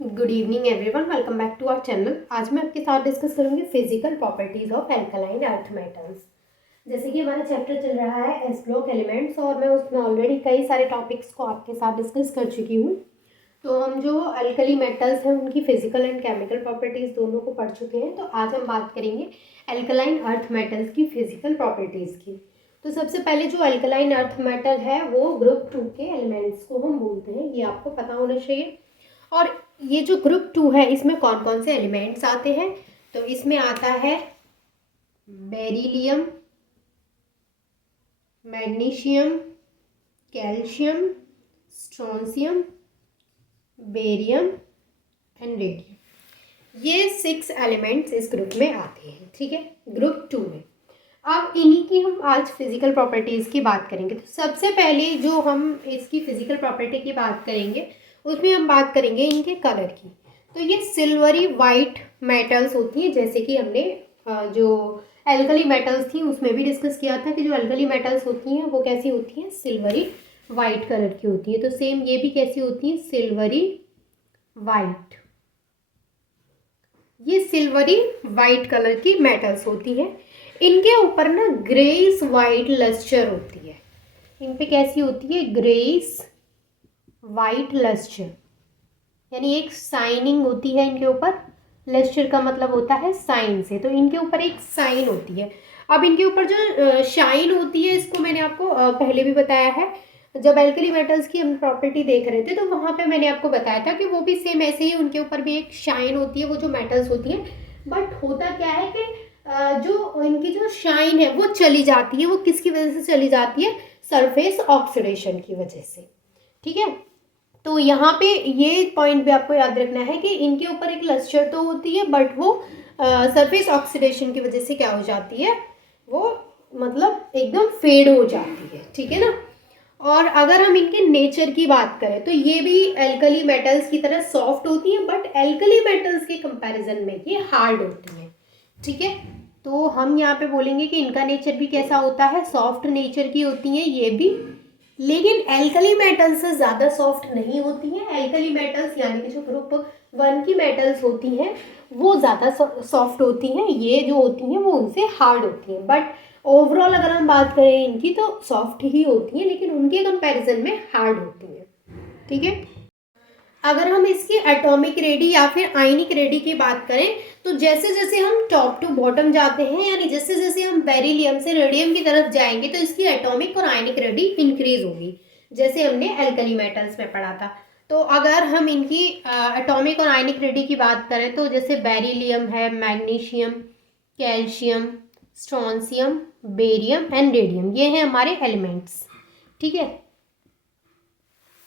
Good evening everyone, welcome back to our channel. आज मैं आपके साथ डिस्कस करूंगी physical properties of alkaline earth metals. जैसे कि हमारा चैप्टर चल रहा है एस ब्लॉक एलिमेंट्स और मैं उसमें ऑलरेडी कई सारे टॉपिक्स को आपके साथ डिस्कस कर चुकी हूँ। तो हम जो अल्कली मेटल्स हैं उनकी फिजिकल एंड केमिकल प्रॉपर्टीज़ दोनों को पढ़ चुके हैं। तो आज हम बात करेंगे एल्कलाइन अर्थ मेटल्स की फिजिकल प्रॉपर्टीज़ की। तो सबसे पहले जो अल्कलाइन अर्थ मेटल है वो ग्रुप 2 के एलिमेंट्स को हम बोलते हैं, ये आपको पता होना चाहिए। और ये जो ग्रुप 2 है इसमें कौन कौन से एलिमेंट्स आते हैं, तो इसमें आता है beryllium, magnesium, calcium, strontium, barium and radium. ये 6 एलिमेंट्स इस ग्रुप में आते हैं, ठीक है, ग्रुप 2 में। अब इन्हीं की हम आज फिजिकल प्रॉपर्टीज़ की बात करेंगे। तो सबसे पहले जो हम इसकी फिजिकल प्रॉपर्टी की बात करेंगे उसमें हम बात करेंगे इनके कलर की। तो ये सिल्वरी वाइट मेटल्स होती हैं, जैसे कि हमने जो एल्कली मेटल्स थी उसमें भी डिस्कस किया था कि जो एल्कली मेटल्स होती हैं वो कैसी होती हैं, सिल्वरी वाइट कलर की होती है। तो सेम ये भी कैसी होती है, सिल्वरी वाइट। ये सिल्वरी वाइट कलर की मेटल्स होती हैं। इनके ऊपर ना ग्रेइश वाइट लस्टर होती है। इन पे कैसी होती है, ग्रेइश वाइट लस्टर, यानी एक शाइनिंग होती है इनके ऊपर। लस्टर का मतलब होता है साइन से, तो इनके ऊपर एक साइन होती है। अब इनके ऊपर जो शाइन होती है इसको मैंने आपको पहले भी बताया है। जब एल्कली मेटल्स की हम प्रॉपर्टी देख रहे थे तो वहाँ पे मैंने आपको बताया था कि वो भी सेम ऐसे ही उनके ऊपर भी एक शाइन होती है, वो जो मेटल्स होती है। बट होता क्या है कि जो इनकी जो शाइन है वो चली जाती है। वो किसकी वजह से चली जाती है, सरफेस ऑक्सीडेशन की वजह से, ठीक है। तो यहाँ पे ये पॉइंट भी आपको याद रखना है कि इनके ऊपर एक लस्टर तो होती है, बट वो सरफेस ऑक्सीडेशन की वजह से क्या हो जाती है, वो मतलब एकदम फेड हो जाती है, ठीक है ना। और अगर हम इनके नेचर की बात करें तो ये भी एल्कली मेटल्स की तरह सॉफ्ट होती हैं, बट एल्कली मेटल्स के कंपैरिजन में ये हार्ड होती हैं, ठीक है। तो हम यहाँ पे बोलेंगे कि इनका नेचर भी कैसा होता है, सॉफ्ट नेचर की होती हैं ये भी। लेकिन एल्कली मेटल्स से ज़्यादा सॉफ्ट नहीं होती हैं। एल्कली मेटल्स यानी कि जो ग्रुप 1 की मेटल्स होती हैं वो ज़्यादा सॉफ्ट होती हैं, ये जो होती हैं वो उनसे हार्ड होती हैं। बट ओवरऑल अगर हम बात करें इनकी तो सॉफ्ट ही होती हैं, लेकिन उनके कंपैरिजन में हार्ड होती हैं, ठीक है। अगर हम इसकी एटॉमिक रेडी या फिर आयनिक रेडी की बात करें तो जैसे जैसे हम टॉप टू बॉटम जाते हैं, यानी जैसे जैसे हम बेरिलियम से रेडियम की तरफ जाएंगे तो इसकी एटॉमिक और आयनिक रेडी इंक्रीज होगी, जैसे हमने एल्कली मेटल्स में पढ़ा था। तो अगर हम इनकी एटॉमिक और आयनिक रेडी की बात करें तो जैसे बेरिलियम है, magnesium, calcium, strontium, barium and radium, ये हैं हमारे एलिमेंट्स, ठीक है।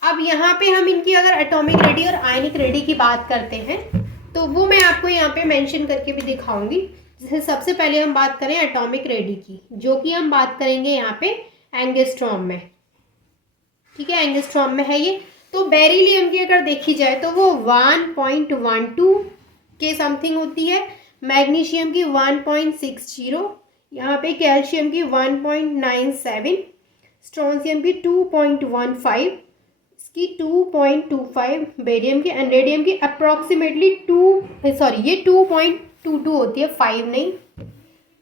अब यहाँ पे हम इनकी अगर एटॉमिक रेडी और आयनिक रेडी की बात करते हैं तो वो मैं आपको यहाँ पे मेंशन करके भी दिखाऊंगी। जैसे सबसे पहले हम बात करें एटॉमिक रेडी की, जो कि हम बात करेंगे यहाँ पे एंगस्ट्रॉम में, ठीक है, एंगस्ट्रॉम में है ये। तो बेरिलियम की अगर देखी जाए तो वो 1.12 के समथिंग होती है, मैग्नीशियम की 1.60, यहाँ पे कैल्शियम की 1.97, स्ट्रोंशियम की 2.15, इसकी 2.25, बेरियम की एंड रेडियम की अप्रॉक्सीमेटली ये 2.22 होती है, 5 नहीं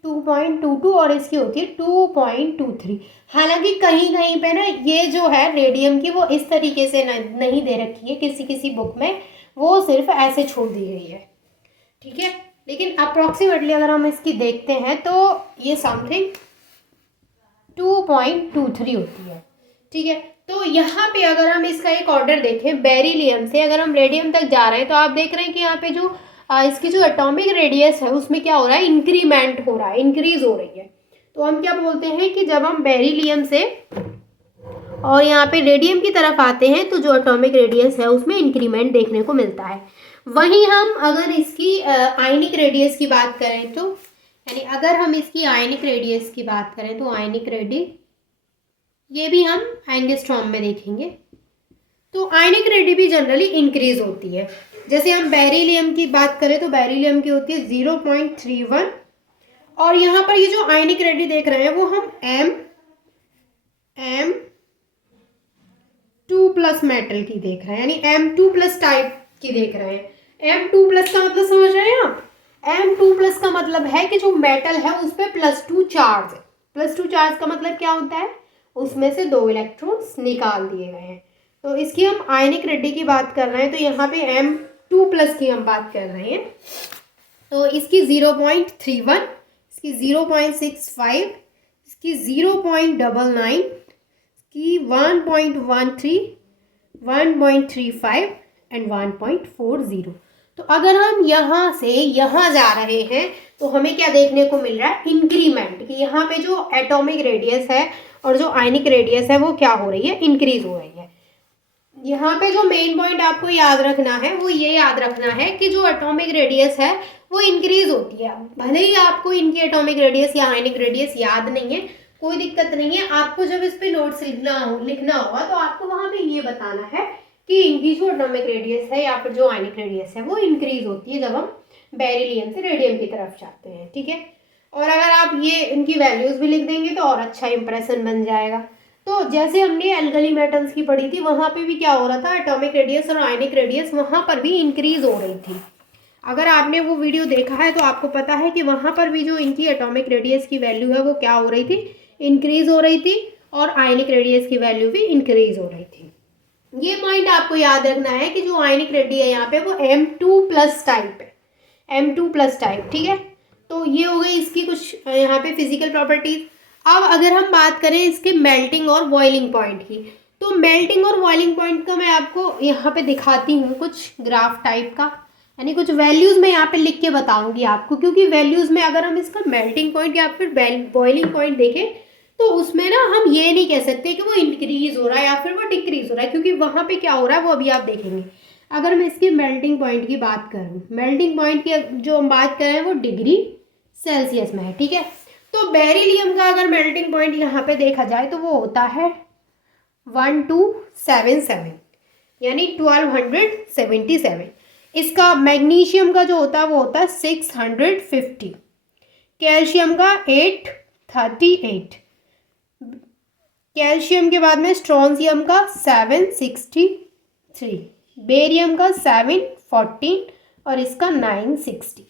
2.22, और इसकी होती है 2.23। हालांकि कहीं कहीं पे ना ये जो है रेडियम की वो इस तरीके से नहीं दे रखी है, किसी किसी बुक में वो सिर्फ ऐसे छोड़ दी गई है, ठीक है। लेकिन अप्रॉक्सीमेटली अगर हम इसकी देखते हैं तो ये समथिंग 2.23 होती है, ठीक है। तो यहाँ पे अगर हम इसका एक ऑर्डर देखें, बेरिलियम से अगर हम रेडियम तक जा रहे हैं तो आप देख रहे हैं कि यहाँ पे जो इसकी जो एटॉमिक रेडियस है उसमें क्या हो रहा है, इंक्रीमेंट हो रहा है, इंक्रीज हो रही है। तो हम क्या बोलते हैं कि जब हम बेरिलियम से और यहाँ पे रेडियम की तरफ आते हैं तो जो एटॉमिक रेडियस है उसमें इंक्रीमेंट देखने को मिलता है। वहीं हम अगर इसकी आयनिक रेडियस की बात करें तो, यानी अगर हम इसकी आयनिक रेडियस की बात करें तो आयनिक रेडियस ये भी हम एंगस्ट्रॉम में देखेंगे। तो आयनिक रेडी भी जनरली इंक्रीज होती है। जैसे हम बेरिलियम की बात करें तो बेरिलियम की होती है 0.31, और यहाँ पर ये जो आयनिक रेडी देख रहे हैं वो हम M2+ मेटल की देख रहे हैं, यानी M2+ टाइप की देख रहे हैं। M2+ का मतलब समझ रहे हैं आप? M2+ का मतलब है कि जो मेटल है उस पर +2 चार्ज है। +2 चार्ज का मतलब क्या होता है? उसमें से 2 इलेक्ट्रॉन्स निकाल दिए गए हैं। तो इसकी हम आयनिक रेडी की बात कर रहे हैं, तो यहाँ पे M2+ की हम बात कर रहे हैं। तो इसकी 0.31, इसकी 0.65, इसकी 0.99, इसकी 1.13, 1.35 एंड 1.40। तो अगर हम यहाँ से यहाँ जा रहे हैं तो हमें क्या देखने को मिल रहा है? इंक्रीमेंट, कि यहाँ पे जो एटॉमिक रेडियस है और जो आयनिक रेडियस है वो क्या हो रही है? इंक्रीज हो रही है। यहाँ पे जो मेन पॉइंट आपको याद रखना है वो ये याद रखना है कि जो एटॉमिक रेडियस है वो इंक्रीज होती है। भले ही आपको इनकी एटॉमिक रेडियस या आयनिक रेडियस याद नहीं है, कोई दिक्कत नहीं है। आपको जब इस पे नोट्स लिखना होगा तो आपको वहाँ पे ये बताना है कि इनकी जो एटॉमिक रेडियस है या फिर जो आयनिक रेडियस है वो इंक्रीज होती है जब हम बेरिलियम से रेडियम की तरफ जाते हैं, ठीक है। और अगर आप ये इनकी वैल्यूज भी लिख देंगे तो और अच्छा इंप्रेशन बन जाएगा। तो जैसे हमने एल्कली मेटल्स की पढ़ी थी, वहाँ पे भी क्या हो रहा था? एटॉमिक रेडियस और आयनिक रेडियस वहाँ पर भी इंक्रीज हो रही थी। अगर आपने वो वीडियो देखा है तो आपको पता है कि वहाँ पर भी जो इनकी एटॉमिक रेडियस की वैल्यू है वो क्या हो रही थी? इंक्रीज हो रही थी, और आयनिक रेडियस की वैल्यू भी इंक्रीज हो रही थी। ये पॉइंट आपको याद रखना है कि जो आयनिक रेडी है यहाँ पे वो M2+ टाइप है, M2+ टाइप, ठीक है। तो ये हो गई इसकी कुछ यहाँ पे फिजिकल प्रॉपर्टीज। अब अगर हम बात करें इसके मेल्टिंग और बॉइलिंग पॉइंट की, तो मेल्टिंग और बॉइलिंग पॉइंट का मैं आपको यहाँ पे दिखाती हूँ कुछ ग्राफ टाइप का, यानी कुछ वैल्यूज मैं यहाँ पे लिख के बताऊंगी आपको, क्योंकि वैल्यूज में अगर हम इसका मेल्टिंग पॉइंट या फिर बॉइलिंग पॉइंट देखें तो उसमें ना हम ये नहीं कह सकते कि वो इंक्रीज हो रहा है या फिर वो डिक्रीज हो रहा है, क्योंकि वहाँ पे क्या हो रहा है वो अभी आप देखेंगे। अगर मैं इसके मेल्टिंग पॉइंट की बात करूँ, मेल्टिंग पॉइंट की जो हम बात कर रहे हैं वो डिग्री सेल्सियस में है, ठीक है। तो बेरिलियम का अगर मेल्टिंग पॉइंट यहाँ पे देखा जाए तो वो होता है 1277, यानी 1277। इसका मैग्नीशियम का जो होता है वो होता है 650, कैल्शियम का 838, कैल्शियम के बाद में स्ट्रोंशियम का 763, बेरियम का 714 और इसका 960।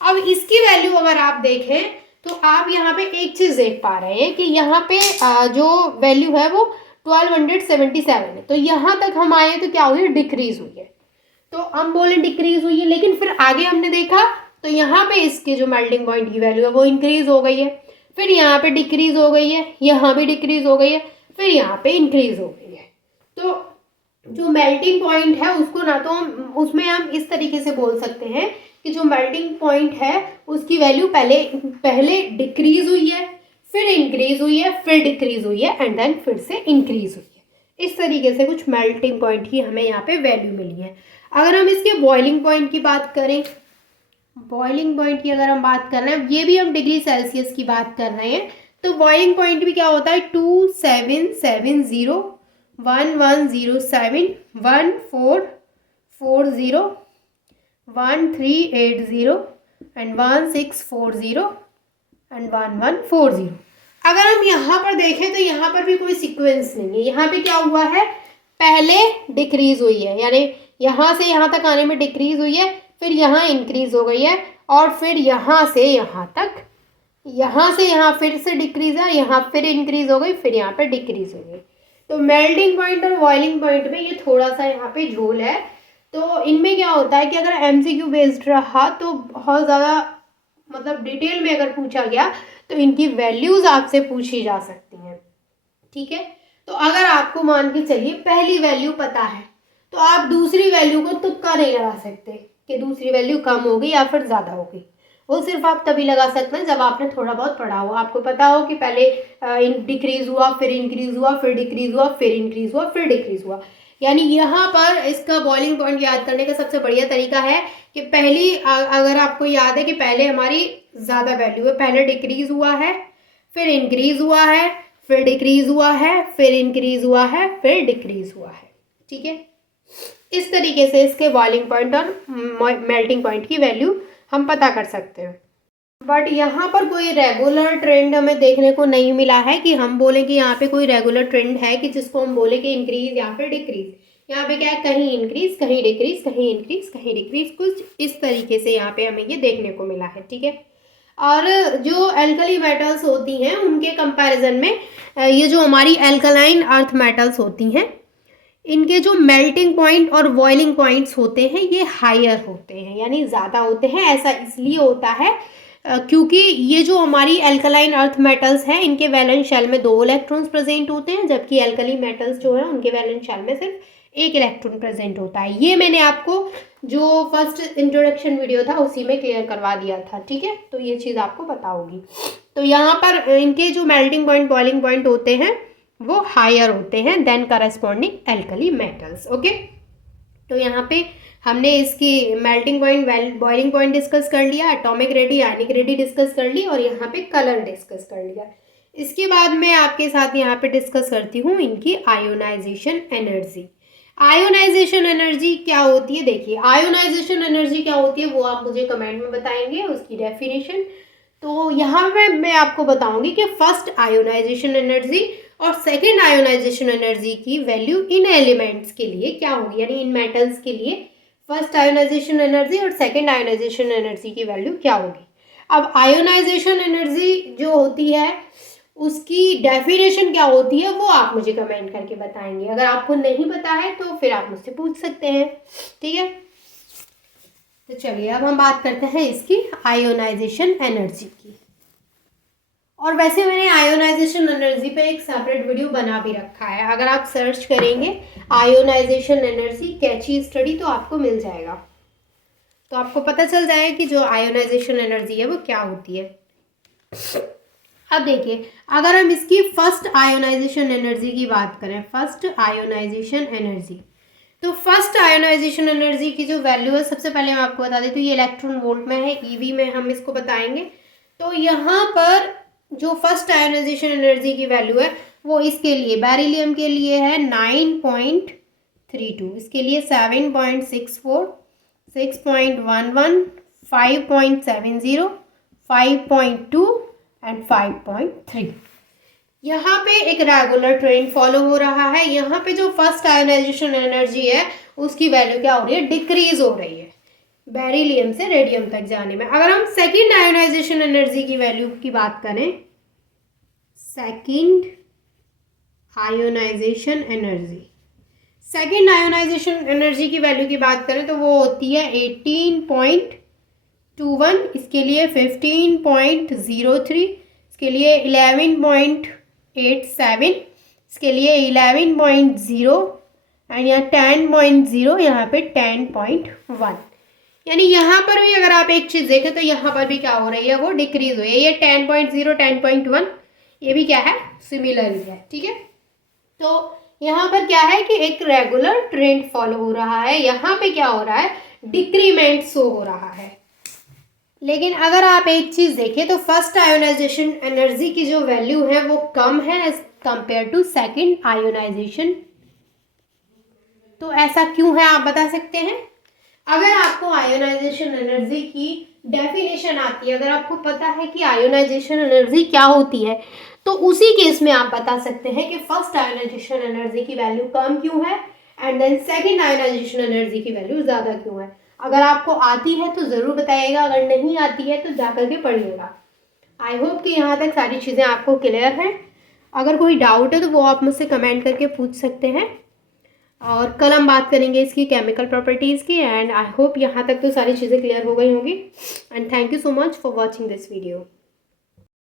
अब इसकी वैल्यू अगर आप देखें तो आप यहाँ पे एक चीज़ देख पा रहे हैं कि यहाँ पे जो वैल्यू है वो 1277 है। तो यहाँ तक हम आए तो क्या हुई? डिक्रीज हुई है। तो हम बोले डिक्रीज हुई है, लेकिन फिर आगे हमने देखा तो यहाँ पे इसके जो मेल्टिंग पॉइंट की वैल्यू है वो इंक्रीज हो गई है, फिर यहाँ पे डिक्रीज हो गई है, यहाँ भी डिक्रीज हो गई है, फिर यहाँ पे इंक्रीज हो गई है। तो जो मेल्टिंग पॉइंट है उसको ना तो हम उसमें हम इस तरीके से बोल सकते हैं कि जो मेल्टिंग पॉइंट है उसकी वैल्यू पहले डिक्रीज हुई है, फिर इंक्रीज हुई है, फिर डिक्रीज हुई है एंड देन फिर से इंक्रीज हुई है। इस तरीके से कुछ मेल्टिंग पॉइंट की हमें यहाँ पे वैल्यू मिली है। अगर हम इसके बॉइलिंग पॉइंट की बात करें, बॉइलिंग पॉइंट की अगर हम बात कर रहे हैं, ये भी हम डिग्री सेल्सियस की बात कर रहे हैं, तो बॉइलिंग पॉइंट भी क्या होता है? 2770, 1107, 1440, 1380 एंड 1640 एंड 1140। अगर हम यहाँ पर देखें तो यहाँ पर भी कोई सीक्वेंस नहीं है। यहाँ पे क्या हुआ है? पहले डिक्रीज हुई है, यानी यहाँ से यहाँ तक आने में डिक्रीज हुई है, फिर यहाँ इंक्रीज हो गई है, और फिर यहाँ से यहाँ तक, यहाँ से यहाँ फिर से डिक्रीज है, यहाँ फिर इंक्रीज हो गई, फिर यहाँ पे डिक्रीज हो गई। तो मेल्टिंग पॉइंट और बॉइलिंग पॉइंट में ये थोड़ा सा यहाँ पे झोल है। तो इनमें क्या होता है कि अगर MCQ बेस्ड रहा तो बहुत ज़्यादा मतलब डिटेल में अगर पूछा गया तो इनकी वैल्यूज आपसे पूछी जा सकती हैं, ठीक है। तो अगर आपको मान के चलिए पहली वैल्यू पता है तो आप दूसरी वैल्यू को तुक्का नहीं लगा सकते कि दूसरी वैल्यू कम होगी या फिर ज़्यादा होगी। वो सिर्फ आप तभी लगा सकते हैं जब आपने थोड़ा बहुत पढ़ा हो, आपको पता हो कि पहले डिक्रीज हुआ, फिर इंक्रीज हुआ, फिर डिक्रीज हुआ, फिर इंक्रीज हुआ, फिर डिक्रीज हुआ। यानी यहाँ पर इसका बॉइलिंग पॉइंट याद करने का सबसे बढ़िया तरीका है कि पहली अगर आपको याद है कि पहले हमारी ज़्यादा वैल्यू है, पहले डिक्रीज हुआ है, फिर इंक्रीज हुआ है, फिर डिक्रीज हुआ है, फिर इंक्रीज हुआ है, फिर डिक्रीज हुआ है, ठीक है। इस तरीके से इसके बॉइलिंग पॉइंट और मेल्टिंग पॉइंट की वैल्यू हम पता कर सकते हैं। बट यहाँ पर कोई रेगुलर ट्रेंड हमें देखने को नहीं मिला है कि हम बोलें कि यहाँ पे कोई रेगुलर ट्रेंड है कि जिसको हम बोले कि इंक्रीज या फिर डिक्रीज। यहाँ पे क्या है, कहीं इंक्रीज कहीं डिक्रीज, कहीं इंक्रीज कहीं डिक्रीज, कुछ इस तरीके से यहाँ पे हमें ये देखने को मिला है, ठीक है। और जो एल्कली मेटल्स होती हैं उनके कंपैरिजन में ये जो हमारी एल्कलाइन अर्थ मेटल्स होती हैं, इनके जो मेल्टिंग पॉइंट और बॉइलिंग पॉइंट्स होते हैं ये हायर होते हैं, यानी ज़्यादा होते हैं। ऐसा इसलिए होता है क्योंकि ये जो हमारी एल्कलाइन अर्थ मेटल्स हैं इनके वैलेंस शेल में 2 इलेक्ट्रॉन्स प्रेजेंट होते हैं, जबकि एल्कली मेटल्स जो हैं उनके वैलेंस शेल में सिर्फ 1 इलेक्ट्रॉन प्रेजेंट होता है। ये मैंने आपको जो फर्स्ट इंट्रोडक्शन वीडियो था उसी में क्लियर करवा दिया था, ठीक है। तो ये चीज़ आपको पता होगी। तो यहाँ पर इनके जो मेल्टिंग पॉइंट बॉइलिंग पॉइंट होते हैं वो हायर होते हैं than corresponding alkali metals, okay. तो यहाँ पे हमने इसकी melting point boiling point discuss कर लिया, atomic radii ionic radii discuss कर ली, और यहाँ पे कलर डिस्कस कर लिया। इसके बाद मैं आपके साथ यहाँ पे डिस्कस करती हूँ इनकी आयोनाइजेशन एनर्जी। आयोनाइजेशन एनर्जी क्या होती है, देखिए आयोनाइजेशन एनर्जी क्या होती है वो आप मुझे कमेंट में बताएंगे, उसकी डेफिनेशन। तो यहाँ पे मैं आपको बताऊंगी कि फर्स्ट आयोनाइजेशन एनर्जी और सेकेंड आयोनाइजेशन एनर्जी की वैल्यू इन एलिमेंट्स के लिए क्या होगी, यानी इन मेटल्स के लिए फर्स्ट आयोनाइजेशन एनर्जी और सेकेंड आयोनाइजेशन एनर्जी की वैल्यू क्या होगी। अब आयोनाइजेशन एनर्जी जो होती है उसकी डेफिनेशन क्या होती है वो आप मुझे कमेंट करके बताएंगे। अगर आपको नहीं पता है तो फिर आप मुझसे पूछ सकते हैं, ठीक है। तो चलिए अब हम बात करते हैं इसकी आयोनाइजेशन एनर्जी की। और वैसे मैंने आयोनाइजेशन एनर्जी पे एक सेपरेट वीडियो बना भी रखा है, अगर आप सर्च करेंगे आयोनाइजेशन एनर्जी कैची स्टडी तो आपको मिल जाएगा, तो आपको पता चल जाएगा कि जो आयोनाइजेशन एनर्जी है वो क्या होती है। अब देखिए अगर हम इसकी फर्स्ट आयोनाइजेशन एनर्जी की बात करें, फर्स्ट आयोनाइजेशन एनर्जी, तो फर्स्ट आयोनाइजेशन एनर्जी की जो वैल्यू है सबसे पहले मैं आपको बता देती हूँ, ये इलेक्ट्रॉन वोल्ट में है, ईवी में हम इसको बताएंगे। तो यहाँ पर जो फर्स्ट आयोनाइजेशन एनर्जी की वैल्यू है वो इसके लिए बेरिलियम के लिए है 9.32, इसके लिए 7.64, 6.11, 5.70, 5.2 एंड 5.3। यहाँ पे एक रेगुलर ट्रेंड फॉलो हो रहा है। यहाँ पे जो फर्स्ट आयोनाइजेशन एनर्जी है उसकी वैल्यू क्या हो रही है, डिक्रीज हो रही है बेरिलियम से रेडियम तक जाने में। अगर हम सेकेंड आयोनाइजेशन एनर्जी की वैल्यू की बात करें, second ionization energy, second ionization energy की वैल्यू की बात करें तो वो होती है 18.21, इसके लिए 15.03, इसके लिए 11.87, इसके लिए 11.0 एंड यहाँ 10.0, यहाँ पे 10.1। यानी यहाँ पर भी अगर आप एक चीज़ देखें तो यहाँ पर भी क्या हो रही है, वो डिक्रीज हुई है। ये 10.0 10.1 ये भी क्या है, सिमिलर ही है, ठीक है। तो यहाँ पर क्या है कि एक रेगुलर ट्रेंड फॉलो हो रहा है, यहाँ पे क्या हो रहा है, डिक्रीमेंट शो हो रहा है। लेकिन अगर आप एक चीज़ देखें तो फर्स्ट आयोनाइजेशन एनर्जी की जो वैल्यू है वो कम है as compare to second ionization. तो ऐसा क्यों है आप बता सकते हैं। अगर आपको आयोनाइजेशन एनर्जी की डेफिनेशन आती है, अगर आपको पता है कि आयोनाइजेशन एनर्जी क्या होती है, तो उसी केस में आप बता सकते हैं कि फर्स्ट आयोनाइजेशन एनर्जी की वैल्यू कम क्यों है and then second ionization energy की वैल्यू ज़्यादा क्यों है। अगर आपको आती है तो ज़रूर बताइएगा, अगर नहीं आती है तो जा करके पढ़िएगा। आई होप कि यहाँ तक सारी चीज़ें आपको क्लियर हैं। अगर कोई डाउट है तो वो आप मुझसे कमेंट करके पूछ सकते हैं। और कल हम बात करेंगे इसकी केमिकल प्रॉपर्टीज़ की। एंड आई होप यहाँ तक तो सारी चीज़ें क्लियर हो गई होंगी। And thank you so much for watching this video.